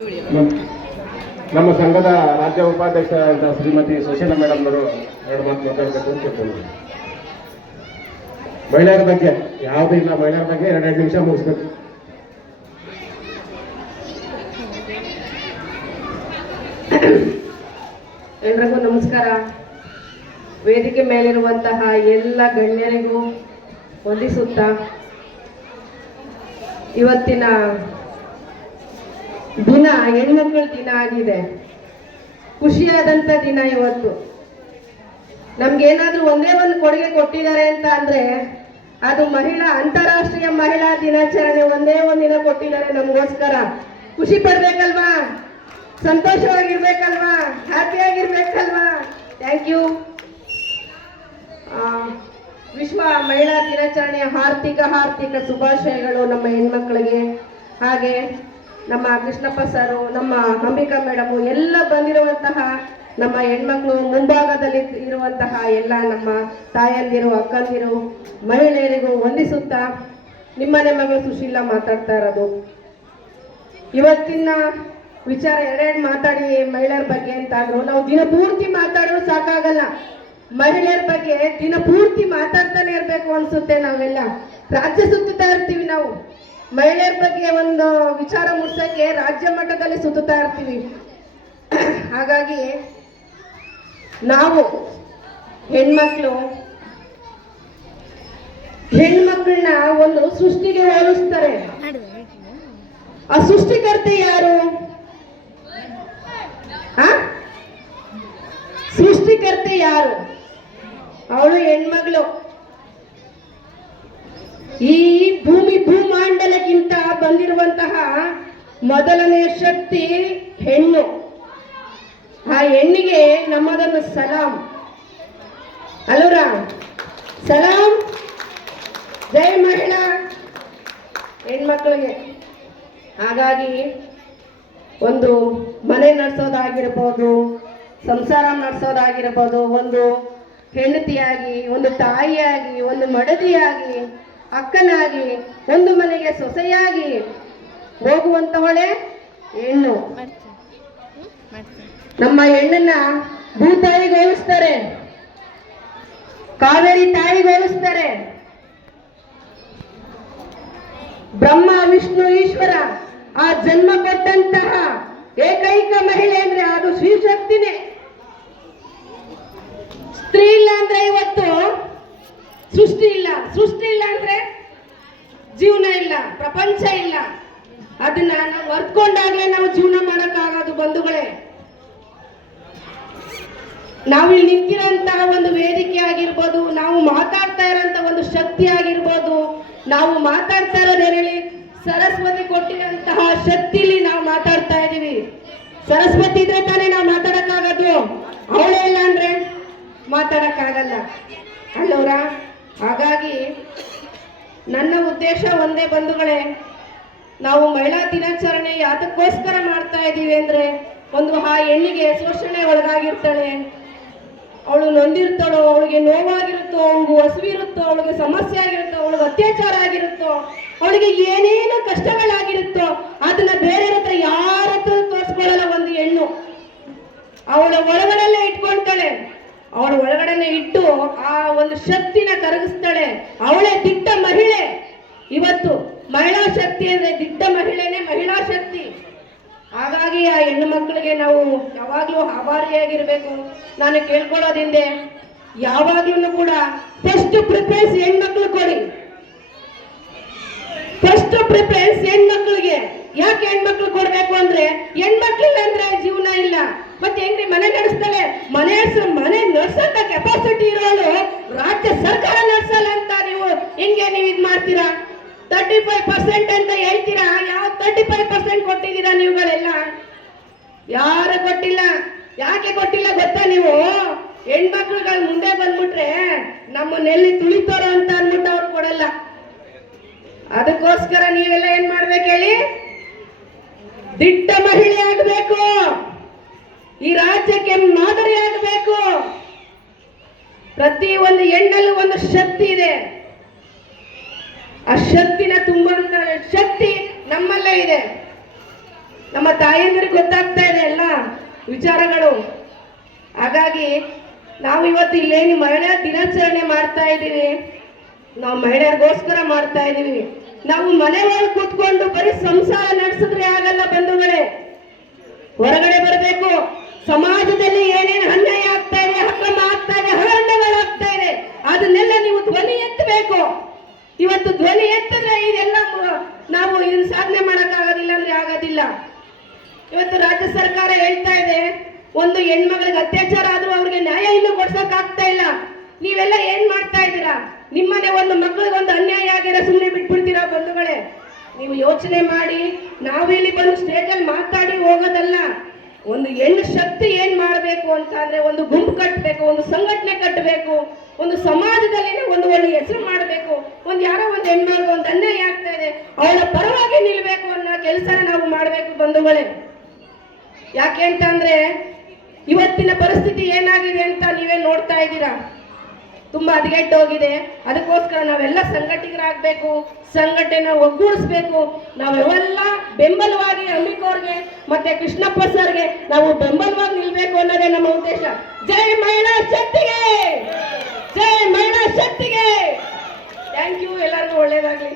ನಮ್ಮ- ಸಂಘದ ರಾಜ್ಯ ಉಪಾಧ್ಯಕ್ಷರಾದಂಥ ಶ್ರೀಮತಿ ಸುಶೀಲಾ ಮೇಡಮ್ನವರು ಎರಡು ಮಾತು ಮಾತಾಡಬೇಕು ಅಂತ ಮಹಿಳೆಯರ ಬಗ್ಗೆ, ಯಾವುದೂ ಇಲ್ಲ ಮಹಿಳೆಯರ ಬಗ್ಗೆ ಎರಡೆರಡು ನಿಮಿಷ ಮುಗಿಸ್ಬೇಕು. ಎಲ್ರಿಗೂ ನಮಸ್ಕಾರ. ವೇದಿಕೆ ಮೇಲಿರುವಂತಹ ಎಲ್ಲ ಗಣ್ಯರಿಗೂ ವಂದಿಸುತ್ತಾ, ಇವತ್ತಿನ ದಿನ ಹೆಣ್ಮಕ್ಳ ದಿನ ಆಗಿದೆ. ಖುಷಿಯಾದಂಥ ದಿನ ಇವತ್ತು. ನಮ್ಗೇನಾದ್ರೂ ಒಂದೇ ಒಂದು ಕೊಡುಗೆ ಕೊಟ್ಟಿದ್ದಾರೆ ಅಂತ ಅಂದ್ರೆ, ಅದು ಮಹಿಳಾ, ಅಂತಾರಾಷ್ಟ್ರೀಯ ಮಹಿಳಾ ದಿನಾಚರಣೆ ಒಂದೇ ಒಂದು ದಿನ ಕೊಟ್ಟಿದ್ದಾರೆ ನಮಗೋಸ್ಕರ. ಖುಷಿ ಪಡ್ಬೇಕಲ್ವಾ? ಸಂತೋಷವಾಗಿರ್ಬೇಕಲ್ವಾ? ಹ್ಯಾಪಿಯಾಗಿರ್ಬೇಕಲ್ವಾ ಥ್ಯಾಂಕ್ ಯು ವಿಶ್ವ ಮಹಿಳಾ ದಿನಾಚರಣೆಯ ಹಾರ್ದಿಕ ಹಾರ್ದಿಕ ಶುಭಾಶಯಗಳು ನಮ್ಮ ಹೆಣ್ಮಕ್ಳಿಗೆ ಹಾಗೆ ನಮ್ಮ ಕೃಷ್ಣಪ್ಪ ಸರು, ನಮ್ಮ ಅಂಬಿಕಾ ಮೇಡಮು ಎಲ್ಲ ಬಂದಿರುವಂತಹ ನಮ್ಮ ಹೆಣ್ಮಕ್ಳು ಮುಂಭಾಗದಲ್ಲಿ ಇರುವಂತಹ ಎಲ್ಲ ನಮ್ಮ ತಾಯಂದಿರು, ಅಕ್ಕಂದಿರು, ಮಹಿಳೆಯರಿಗೂ ವಂದಿಸುತ್ತಾ ನಿಮ್ಮನೆ ಮಗಳು ಸುಶೀಲ ಮಾತಾಡ್ತಾ ಇರೋದು. ಇವತ್ತಿನ ವಿಚಾರ ಎರಡೆರಡು ಮಾತಾಡಿ ಮಹಿಳೆಯರ ಬಗ್ಗೆ ಅಂತ ಅಂದ್ರು ನಾವು ದಿನ ಪೂರ್ತಿ ಮಾತಾಡೋದು ಸಾಕಾಗಲ್ಲ. ಮಹಿಳೆಯರ ಬಗ್ಗೆ ದಿನ ಪೂರ್ತಿ ಮಾತಾಡ್ತಾನೆ ಇರ್ಬೇಕು ಅನ್ಸುತ್ತೆ ನಾವೆಲ್ಲ. ರಾಜ್ಯ ಸುತ್ತುತ್ತಾ ಇರ್ತೀವಿ ನಾವು. ಮಹಿಳೆಯರ ಬಗ್ಗೆ ಒಂದು ವಿಚಾರ ಮುಡ್ಸಕ್ಕೆ ರಾಜ್ಯ ಮಟ್ಟದಲ್ಲಿ ಸುತ್ತುತ್ತಾ ಇರ್ತೀವಿ. ಹಾಗಾಗಿ ನಾವು ಹೆಣ್ಮಕ್ಳು, ಹೆಣ್ಮಕ್ಳನ್ನ ಒಂದು ಸೃಷ್ಟಿಗೆ ಹೋಲಿಸ್ತಾರೆ. ಆ ಸೃಷ್ಟಿಕರ್ತೆ ಯಾರು? ಸೃಷ್ಟಿಕರ್ತೆ ಯಾರು? ಅವಳು ಹೆಣ್ಮಗಳು. ಈ ಭೂಮಿ ಭೂಮಾಂಡಲಕ್ಕಿಂತ ಬಂದಿರುವಂತಹ ಮೊದಲನೇ ಶಕ್ತಿ ಹೆಣ್ಣು. ಆ ಹೆಣ್ಣಿಗೆ ನಮ್ಮದನ್ನು ಸಲಾಂ. ಅಲುರ ಸಲಾಂ? ಜೈ ಮಹಿಳಾ. ಹೆಣ್ಮಕ್ಳಿಗೆ. ಹಾಗಾಗಿ ಒಂದು ಮನೆ ನಡೆಸೋದಾಗಿರ್ಬೋದು, ಸಂಸಾರ ನಡೆಸೋದಾಗಿರ್ಬೋದು ಒಂದು ಹೆಂಡತಿಯಾಗಿ, ಒಂದು ತಾಯಿಯಾಗಿ, ಒಂದು ಮಡದಿಯಾಗಿ ಅಕ್ಕನಾಗಿ, ಒಂದು ಮನೆಗೆ ಸೊಸೆಯಾಗಿ ಹೋಗುವಂತವಳೆ ಹೆಣ್ಣು. ನಮ್ಮ ಹೆಣ್ಣನ್ನ ಭೂತಾಯಿ ಹೋಲಿಸ್ತಾರೆ ಕಾವೇರಿ ತಾಯಿ ಹೋಲಿಸ್ತಾರೆ ಬ್ರಹ್ಮ, ವಿಷ್ಣು, ಈಶ್ವರ, ಆ ಜನ್ಮ ಕೊಟ್ಟಂತಹ ಏಕೈಕ ಮಹಿಳೆ ಅಂದ್ರೆ ಅದು ಶ್ರೀಶಕ್ತಿನೇ ಸ್ತ್ರೀ ಇಲ್ಲ ಅಂದ್ರೆ ಇವತ್ತು ಸೃಷ್ಟಿ ಇಲ್ಲ. ಸೃಷ್ಟಿ ಇಲ್ಲ ಅಂದ್ರೆ ಜೀವನ ಇಲ್ಲ, ಪ್ರಪಂಚ ಇಲ್ಲ. ಅದನ್ನ ನಾವು ಹೊರ್ಕೊಂಡಾಗ್ಲೇ ನಾವು ಜೀವನ ಮಾಡೋಕ್ಕಾಗೋದು ಬಂಧುಗಳೇ. ನಾವು ಇಲ್ಲಿ ನಿಂತಿರೋಂತ ಒಂದು ವೇದಿಕೆ ಆಗಿರ್ಬೋದು, ನಾವು ಮಾತಾಡ್ತಾ ಇರೋಂತ ಒಂದು ಶಕ್ತಿ ಆಗಿರ್ಬೋದು, ನಾವು ಮಾತಾಡ್ತಾ ಇರೋದೇ ಹೇಳಿ ಸರಸ್ವತಿ ಕೊಟ್ಟಿರೋಂತಹ ಶಕ್ತಿಲಿ ನಾವು ಮಾತಾಡ್ತಾ ಇದೀವಿ ಸರಸ್ವತಿ ಇದ್ರೆ ತಾನೇ ನಾವು ಮಾತಾಡಕ್ಕಾಗೋದು. ಅವಳೇ ಇಲ್ಲ ಅಂದ್ರೆ ಮಾತಾಡಕ್ಕಾಗಲ್ಲ. ಅಲ್ಲವ್ರ? ಹಾಗಾಗಿ ನನ್ನ ಉದ್ದೇಶ ಒಂದೇ ಬಂಧುಗಳೇ, ನಾವು ಮಹಿಳಾ ದಿನಾಚರಣೆ ಯಾತಕ್ಕೋಸ್ಕರ ಮಾಡ್ತಾ ಇದ್ದೀವಿ ಅಂದ್ರೆ ಒಂದು ಆ ಹೆಣ್ಣಿಗೆ ಶೋಷಣೆ ಒಳಗಾಗಿರ್ತಾಳೆ. ಅವಳು ನೊಂದಿರ್ತಾಳೋ, ಅವಳಿಗೆ ನೋವಾಗಿರುತ್ತೋ, ಅವಳಿಗೆ ಹಸಿವಿರುತ್ತೋ, ಅವಳಿಗೆ ಸಮಸ್ಯೆ ಆಗಿರುತ್ತೋ, ಅವಳಿಗೆ ಅತ್ಯಾಚಾರ ಆಗಿರುತ್ತೋ, ಅವಳಿಗೆ ಏನೇನು ಕಷ್ಟಗಳಾಗಿರುತ್ತೋ, ಅದನ್ನ ಬೇರೆ ಹತ್ರ ಯಾರ ಹತ್ರ ತೋರಿಸ್ಕೊಳ್ಳಲ್ಲ ಒಂದು ಹೆಣ್ಣು. ಅವಳ ಒಳಗಡೆಲ್ಲೇ ಇಟ್ಕೊಳ್ತಾಳೆ. ಅವಳ ಒಳಗಡೆನೆ ಇಟ್ಟು ಆ ಒಂದು ಶಕ್ತಿನ ಕರಗಿಸ್ತಾಳೆ. ಅವಳೇ ದಿಟ್ಟ ಮಹಿಳೆ. ಇವತ್ತು ಮಹಿಳಾ ಶಕ್ತಿ ಅಂದ್ರೆ ದಿಟ್ಟ ಮಹಿಳೆನೆ ಮಹಿಳಾ ಶಕ್ತಿ. ಹಾಗಾಗಿ ಆ ಹೆಣ್ಣು ಮಕ್ಕಳಿಗೆ ನಾವು ಯಾವಾಗಲೂ ಆಭಾರಿಯಾಗಿರ್ಬೇಕು. ನಾನು ಕೇಳ್ಕೊಳ್ಳೋದಿಂದೆ ಯಾವಾಗ್ಲೂ ಕೂಡ ಫಸ್ಟ್ ಪ್ರಿಫರೆನ್ಸ್ ಹೆಣ್ಮಕ್ಳು ಕೊಡಿ. ಫಸ್ಟ್ ಪ್ರಿಫರೆನ್ಸ್ ಹೆಣ್ಮಕ್ಳಿಗೆ. ಯಾಕೆ ಹೆಣ್ಮಕ್ಳು ಕೊಡ್ಬೇಕು ಅಂದ್ರೆ? ಹೆಣ್ಮಕ್ಳಿಲ್ಲ ಅಂದ್ರೆ ಜೀವನ ಇಲ್ಲ. ಮತ್ತೆ ಹೆಂಗ್ರಿ ಮನೆ ನಡೆಸ್ತಾಳೆ ಮನೆ ಮನೆ ನಡ್ಸಂತ ಕೆಪಾಸಿಟಿ ಇರೋಳು ರಾಜ್ಯ ಸರ್ಕಾರ ನಡ್ಸಲ್ಲ ಅಂತ ನೀವು ಹೆಂಗೆ ನೀವು ಇದ್ ಮಾಡ್ತೀರಾ? ತರ್ಟಿ ಫೈವ್ ಪರ್ಸೆಂಟ್ ಅಂತ ಹೇಳ್ತೀರಾ? ಯಾವ ತರ್ಟಿ ಫೈವ್ ಪರ್ಸೆಂಟ್ ಕೊಟ್ಟಿದ್ದೀರಾ ನೀವುಗಳೆಲ್ಲ? ಯಾರು ಕೊಟ್ಟಿಲ್ಲ? ಯಾಕೆ ಕೊಟ್ಟಿಲ್ಲ ಗೊತ್ತಾ ನೀವು? ಹೆಣ್ಮಕ್ಳುಗಳು ಮುಂದೆ ಬಂದ್ಬಿಟ್ರೆ ನಮ್ಮನ್ನೆಲ್ಲಿ ತುಳಿತಾರೋ ಅಂತ ಅಂದ್ಬಿಟ್ಟು ಅವ್ರು ಕೊಡಲ್ಲ. ಅದಕ್ಕೋಸ್ಕರ ನೀವೆಲ್ಲ ಏನ್ ಮಾಡ್ಬೇಕು ಹೇಳಿ? ದಿಟ್ಟ ಮಹಿಳೆ ಆಗಬೇಕು. ಈ ರಾಜ್ಯಕ್ಕೆ ಮಾದರಿ ಆಗಬೇಕು. ಪ್ರತಿ ಒಂದು ಹೆಣ್ಣಲ್ಲೂ ಒಂದು ಶಕ್ತಿ ಇದೆ. ಆ ಶಕ್ತಿನ ತುಂಬ ಶಕ್ತಿ ನಮ್ಮಲ್ಲೇ ಇದೆ. ನಮ್ಮ ತಾಯಿಯಂದ್ರಿಗೆ ಗೊತ್ತಾಗ್ತಾ ಇದೆ ಎಲ್ಲ ವಿಚಾರಗಳು. ಹಾಗಾಗಿ ನಾವು ಇವತ್ತು ಇಲ್ಲೇನು ಮಹಿಳಾ ದಿನಾಚರಣೆ ಮಾಡ್ತಾ ಇದ್ದೀವಿ. ನಾವು ಮಹಿಳೆಯರಿಗೋಸ್ಕರ ಮಾಡ್ತಾ ಇದ್ದೀವಿ. ನಾವು ಮನೆಯಲ್ಲಿ ಕೂತ್ಕೊಂಡು ಬರೀ ಸಂಸಾರ ನಡೆಸಿದ್ರೆ ಆಗಲ್ಲ ಬಂಧುಗಳೇ. ಹೊರಗಡೆ ಬರಬೇಕು. ಸಮಾಜದಲ್ಲಿ ಏನೇನು ಅನ್ಯಾಯ ಆಗ್ತಾ ಇದೆ, ಅಕ್ರಮ ಆಗ್ತಾ ಇದೆ ಹಗರಣಗಳಾಗ್ತಾ ಇದೆ, ಅದನ್ನೆಲ್ಲ ನೀವು ಧ್ವನಿ ಎತ್ತಬೇಕು. ಇವತ್ತು ಧ್ವನಿ ಎತ್ತಿದ್ರೆ ಇದೆಲ್ಲ ನಾವು ಇದನ್ನ ಸಾಧನೆ ಮಾಡೋಕ್ಕಾಗೋದಿಲ್ಲ ಅಂದ್ರೆ ಆಗೋದಿಲ್ಲ. ಇವತ್ತು ರಾಜ್ಯ ಸರ್ಕಾರ ಹೇಳ್ತಾ ಇದೆ, ಒಂದು ಹೆಣ್ಮಗಳಿಗೆ ಅತ್ಯಾಚಾರ ಆದ್ರೂ ಅವ್ರಿಗೆ ನ್ಯಾಯ ಇನ್ನೂ ಕೊಡ್ಸಕ್ ಆಗ್ತಾ ಇಲ್ಲ. ನೀವೆಲ್ಲ ಏನ್ ಮಾಡ್ತಾ ಇದ್ದೀರಾ? ನಿಮ್ಮನೆ ಒಂದು ಮಕ್ಕಳಿಗೆ ಒಂದು ಅನ್ಯಾಯ ಆಗಿರೋ ಸುಮ್ಮನೆ ಬಿಟ್ಬಿಡ್ತೀರಾ ಬಂಧುಗಳೇ? ನೀವು ಯೋಚನೆ ಮಾಡಿ, ನಾವು ಇಲ್ಲಿ ಬಂದು ಸ್ಟೇಜಲ್ಲಿ ಮಾತಾಡಿ ಹೋಗೋದಲ್ಲ. ಒಂದು ಹೆಣ್ಣು ಶಕ್ತಿ ಏನ್ ಮಾಡಬೇಕು ಅಂತ ಅಂದ್ರೆ ಒಂದು ಗುಂಪು ಕಟ್ಟಬೇಕು ಒಂದು ಸಂಘಟನೆ ಕಟ್ಟಬೇಕು ಒಂದು ಸಮಾಜದಲ್ಲಿನೇ ಒಂದು ಒಳ್ಳೆ ಹೆಸರು ಮಾಡಬೇಕು. ಒಂದು ಯಾರೋ ಒಂದು ಹೆಣ್ಮಗು ಒಂದು ಅನ್ಯಾಯ ಆಗ್ತಾ ಇದೆ, ಅವಳ ಪರವಾಗಿ ನಿಲ್ಬೇಕು ಅನ್ನೋ ಕೆಲಸನ ನಾವು ಮಾಡಬೇಕು ಬಂಧುಗಳೇ. ಯಾಕೆ ಅಂತ ಅಂದ್ರೆ ಇವತ್ತಿನ ಪರಿಸ್ಥಿತಿ ಏನಾಗಿದೆ ಅಂತ ನೀವೇ ನೋಡ್ತಾ ಇದ್ದೀರಾ? ತುಂಬಾ ಹದಗೆಟ್ಟೋಗಿದೆ ಅದಕ್ಕೋಸ್ಕರ ನಾವೆಲ್ಲ ಸಂಘಟಿಗರಾಗಬೇಕು ಸಂಘಟನೆ ಒಗ್ಗೂಡಿಸ್ಬೇಕು. ನಾವೆಲ್ಲ ಬೆಂಬಲವಾಗಿ ಅಂಬಿಕೋರ್ಗೆ ಮತ್ತೆ ಕೃಷ್ಣಪ್ಪ ಸರ್ಗೆ ನಾವು ಬೆಂಬಲವಾಗಿ ನಿಲ್ಬೇಕು ಅನ್ನೋದೇ ನಮ್ಮ ಉದ್ದೇಶ. ಜೈ ಮಹಿಳಾ ಶಕ್ತಿಗೆ! ಜೈ ಮಹಿಳಾ ಶಕ್ತಿಗೆ! ಥ್ಯಾಂಕ್ ಯು, ಎಲ್ಲರಿಗೂ ಒಳ್ಳೇದಾಗ್ಲಿ.